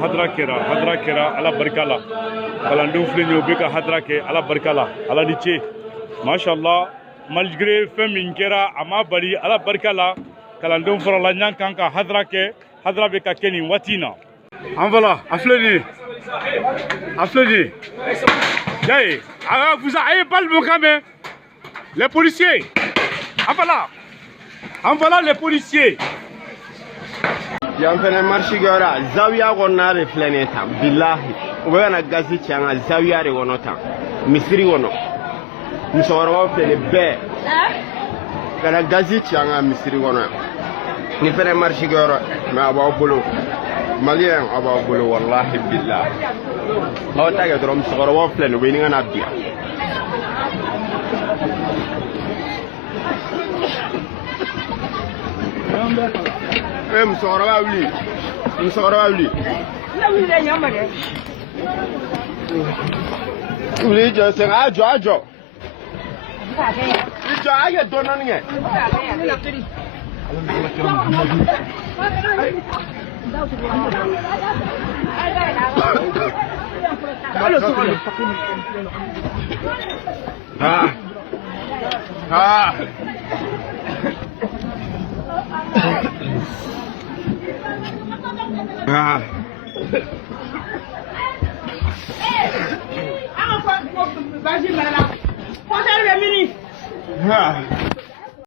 hadra kera ala barkala kalandenw filɛ nin ye u bɛ ka hadra kɛ ala barika la ala ni ce mashallah malgré fɛn min kɛra a ma bali ala barika la kalandenw farala ɲan kan ka hadra kɛ hadra bɛ ka kɛ nin waati in na an fala a filɛ nin ye yaye vous avez pas le mot mais les policiers en voilà les policiers. Yan fana marché gora zawiya gonna re flene ta billahi o be na gazi changa zawiya re wono ta misiri wono musoro fele be kana gazi changa misiri wono ni fana marché gora ma ba bolo malien aba bolo wallahi billahi o ta ga drom musoro flene we ni ngana biya musokɔrɔba wuli wuli jɔ sɛŋ a jɔ i jɔ a kɛ dɔɔni kɛ I'm a